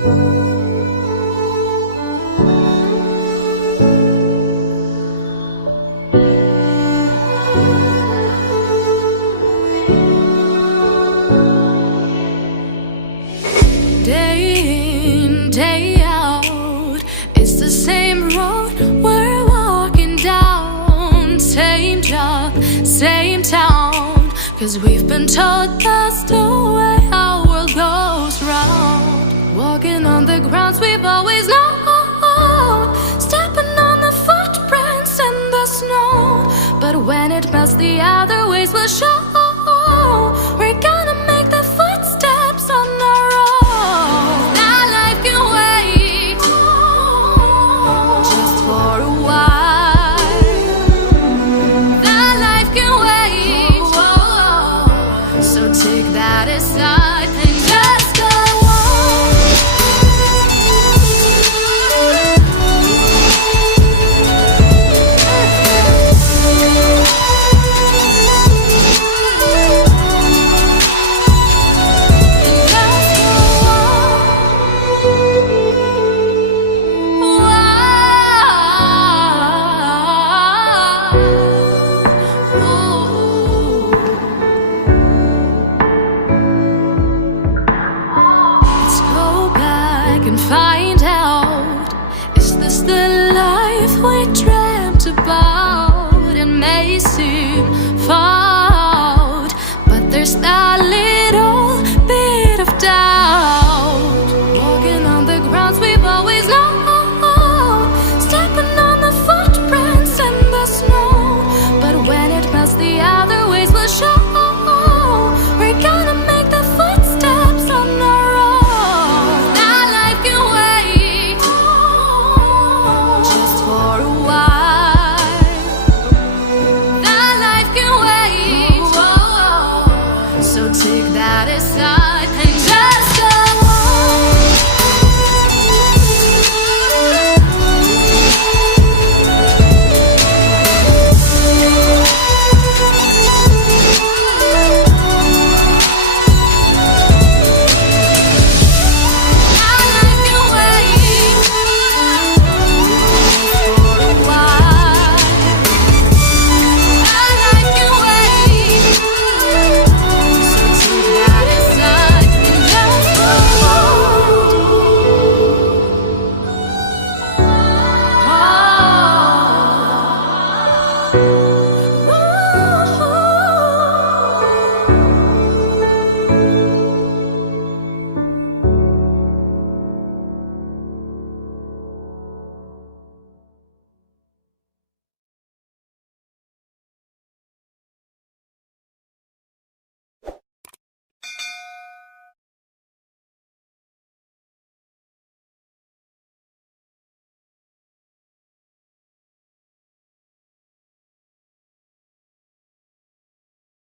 Day in, day out, it's the same road we're walking down. Same job, same town, 'cause we've been told that's the way our world goes round. Walking on the grounds we've always known, stepping on the footprints in the snow. But when it melts, the other ways will show. We're gonna make the footsteps on our own. That life can wait just for a while. That life can wait, so take that aside and just go on. And find out, is this the life we dreamt about? It may seem far out, but there's that little